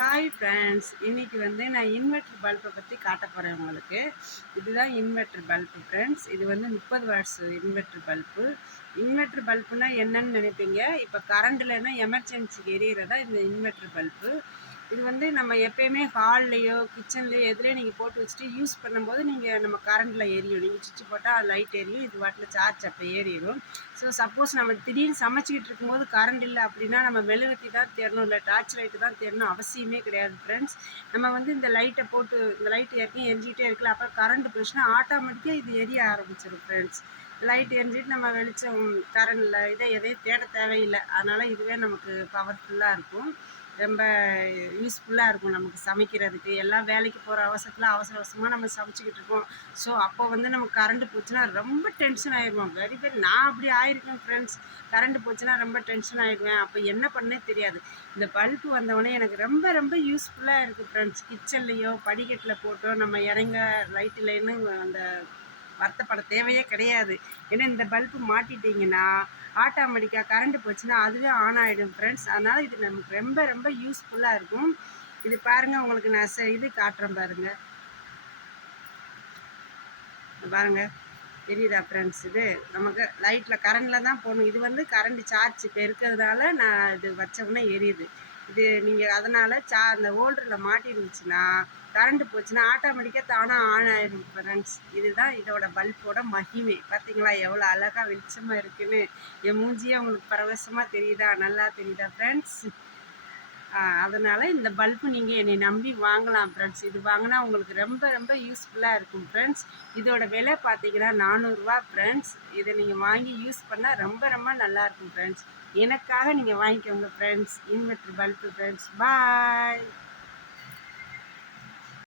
Hi friends, இன்றைக்கி வந்து நான் இன்வெர்ட்டர் பல்பை பற்றி காட்ட போகிறேன் உங்களுக்கு. இதுதான் இன்வெர்ட்டர் பல்பு ஃப்ரெண்ட்ஸ். இது வந்து 30 வாட்ஸ் இன்வெர்ட்டர் பல்பு. இன்வெர்ட்டர் பல்புனா என்னன்னு நினைப்பீங்க. இப்போ கரண்ட் இல்லைன்னா எமர்ஜென்சிக்கு எரியறதா இந்த இன்வெர்ட்டர் பல்பு. இது வந்து நம்ம எப்போயுமே ஹால்லையோ கிச்சன்லேயோ எதுலேயோ நீங்கள் போட்டு வச்சுட்டு யூஸ் பண்ணும்போது நம்ம கரண்டில் எரியும். நீங்கள் சுவிட்ச் போட்டால் அது லைட் எரியும். இது வாட்டில் சார்ஜ் அப்போ ஏறிடும். ஸோ சப்போஸ் நம்ம திடீர்னு சமைச்சிக்கிட்டு இருக்கும்போது கரண்ட் இல்லை அப்படின்னா நம்ம மெழுகுவர்த்தி தான் தேடணும், இல்லை டார்ச் லைட்டு தான் தேடணும் அவசியமே கிடையாது ஃப்ரெண்ட்ஸ். நம்ம வந்து இந்த லைட்டை போட்டு இந்த லைட்டு ஏற்கனவே எரிஞ்சிக்கிட்டே இருக்கலாம். அப்புறம் கரண்ட் போச்சுன்னா ஆட்டோமேட்டிக்காக இது எரிய ஆரம்பிச்சிடும் ஃப்ரெண்ட்ஸ். லைட் எரிஞ்சிட்டு நம்ம வெளிச்சம் கரண்டில் எதையும் தேட தேவையில்லை. அதனால் இதுவே நமக்கு பவர்ஃபுல்லாக இருக்கும். ரொம்ப யூஸ்ஃபுல்லாக இருக்கும் நமக்கு சமைக்கிறதுக்கு. எல்லாம் வேலைக்கு போகிற அவசரத்தில் அவசர அவசரமாக நம்ம சமைச்சிக்கிட்டு இருக்கோம். ஸோ அப்போ வந்து நமக்கு கரண்ட்டு போச்சுன்னா ரொம்ப டென்ஷன் ஆயிடுவோம். வெரி நான் அப்படி ஆயிருக்கேன் ஃப்ரெண்ட்ஸ். கரண்ட்டு போச்சுன்னா ரொம்ப டென்ஷன் ஆகிடுவேன். அப்போ என்ன பண்ணே தெரியாது. இந்த பல்பு வந்தவொடனே எனக்கு ரொம்ப ரொம்ப யூஸ்ஃபுல்லாக இருக்குது ஃப்ரெண்ட்ஸ். கிச்சன்லேயோ படிக்கட்டில் போட்டோ நம்ம இறங்க லைட் இல்லைன்னு அந்த வருத்தப்பட தேவையே கிடையாது. ஏன்னா இந்த பல்பு மாட்டிட்டிங்கன்னா ஆட்டோமேட்டிக்காக கரண்ட்டு போச்சுன்னா அதுவே ஆன் ஆகிடும் ஃப்ரெண்ட்ஸ். அதனால் இது நமக்கு ரொம்ப ரொம்ப யூஸ்ஃபுல்லாக இருக்கும். இது பாருங்கள், உங்களுக்கு நான் இது காட்டுறேன் பாருங்கள். பாருங்கள், தெரியுதா ஃப்ரெண்ட்ஸ்? இது நமக்கு லைட்டில் கரண்டில் தான் போகணும். இது வந்து கரண்ட் சார்ஜ் இப்போ இருக்கிறதுனால நான் இது வச்சோம்னா எரியுது. இது நீங்கள் அதனால் அந்த ஹோல்டரில் மாட்டிருந்துச்சுன்னா கரண்ட்டு போச்சுன்னா ஆட்டோமேட்டிக்காக தானாக ஆன் ஆயிடும் ஃப்ரெண்ட்ஸ். இதுதான் இதோட பல்போட மகிமை. பார்த்தீங்களா எவ்வளோ அழகாக வெளிச்சமாக இருக்குன்னு? என் மூஞ்சியே உங்களுக்கு பரவசமாக தெரியுதா? நல்லா தெரியுதா ஃப்ரெண்ட்ஸ்? அதனால் இந்த பல்பு நீங்கள் என்னை நம்பி வாங்கலாம் ஃப்ரெண்ட்ஸ். இது வாங்கினா உங்களுக்கு ரொம்ப ரொம்ப யூஸ்ஃபுல்லாக இருக்கும் ஃப்ரெண்ட்ஸ். இதோட விலை பார்த்தீங்கன்னா 400 ரூபா ஃப்ரெண்ட்ஸ். இதை நீங்கள் வாங்கி யூஸ் பண்ணால் ரொம்ப ரொம்ப நல்லாயிருக்கும் ஃப்ரெண்ட்ஸ். எனக்காக நீங்கள் வாங்கிக்கோங்க ஃப்ரெண்ட்ஸ். Inverter bulb friends. பாய்.